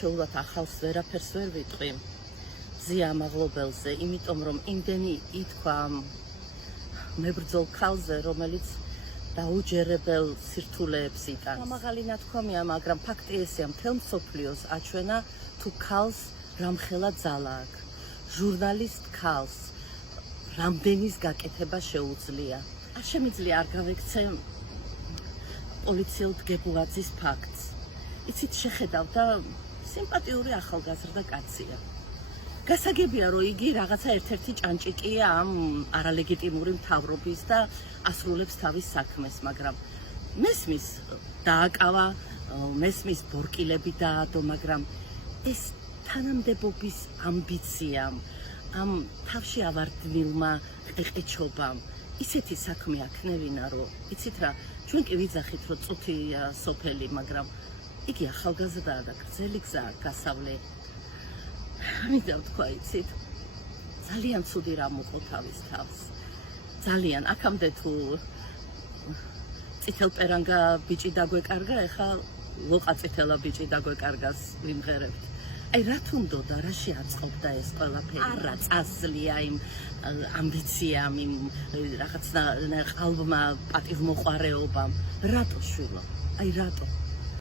გარკვეულწილად ახალს ვერაფერს ვერ ვიტყვი ზია ამაღლობელზე, იმიტომ რომ იმდენი ითქვა ამ მებრძოლ ქალზე, რომელიც დაუჯერებელ სირთულეებს იტანს. მაღალი ნათქვამია, მაგრამ ფაქტი ესეა, მთელ მსოფლიოს აჩვენა თუ ქალს რამხელა ძალა აქვს. ჟურნალისტ ქალს რამდენის გაკეთება შეუძლია. არ შემიძლია არ გავექცე პოლიციელ დგებულაძის ფაქტს. იცით, შეხედავ და სიმპათიური ახალგაზრდა კაცია. გასაგებია, რომ იგი რაღაცა ერთ-ერთი ჭანჭიკია ამ არალეგიტიმური მთავრობის და ასრულებს თავის საქმეს, მაგრამ მესმის დააკავა, მესმის ბორკილები დაადო, მაგრამ ეს თანამდებობის ამბიციამ, ამ თავში ავარდნილმა ყეყეჩობამ ისეთი საქმე აქნევინა, რომ იცით რა, ჩვენ კი ვიძახით, რომ წუთია სოფელი, მაგრამ იგი ახალგაზრდაა და გრძელი გზა აქვს გასავლე. მინდა ვთქვა, იცით, ძალიან ცუდი რამ უყო თავის თავს. ძალიან, აქამდე თუ წითელპერანგა ბიჭი დაგვეკარგა, ეხლა ლოყა წითელა ბიჭი დაგვეკარგას ვიმღერებთ. აი რა თუნდოდა, რაში აწყობდა ეს ყველაფერი? არა, წასძლია იმ ამბიციამ, იმ რაღაცა ყალბმა პატივმოყვარეობამ. რატო შვილო? აი რატო?